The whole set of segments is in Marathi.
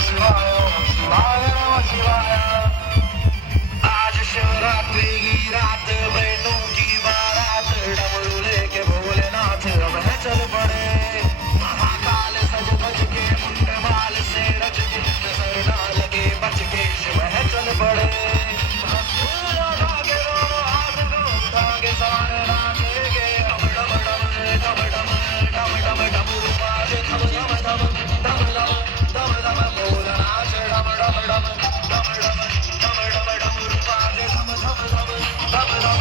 शिवाय ओम शिवाय नमः शिवाय। आज शिवरात्रि की रात बहनों की बारात डमरू लेके भोलेनाथ अब है चल पड़े। महाकाल सज धज के मुंड बाल से रच के नजर ना लगे बच के शिव है चल पड़े। उठा के दोनों हाथ को उठा के सारे नाचेंगे डम डम डम डम डम डम डम डमरू बाजे धम धम धम धम धम धम धम बोल नाच डम डम डम डम डम डम डम डमरू बाजे धम धम धम धम धम।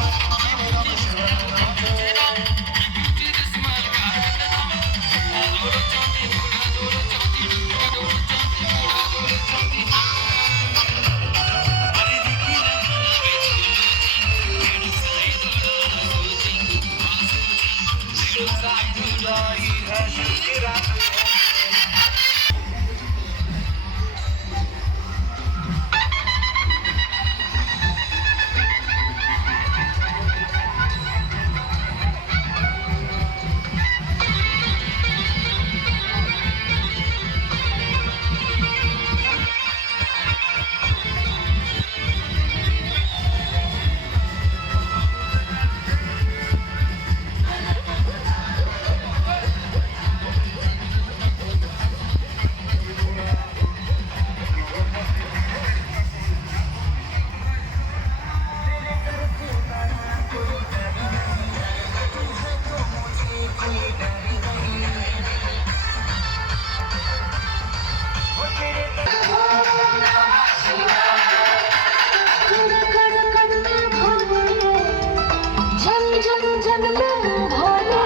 जन में भोले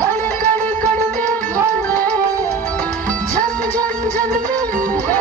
कण कण कण में भोले जन जन जन में भोले।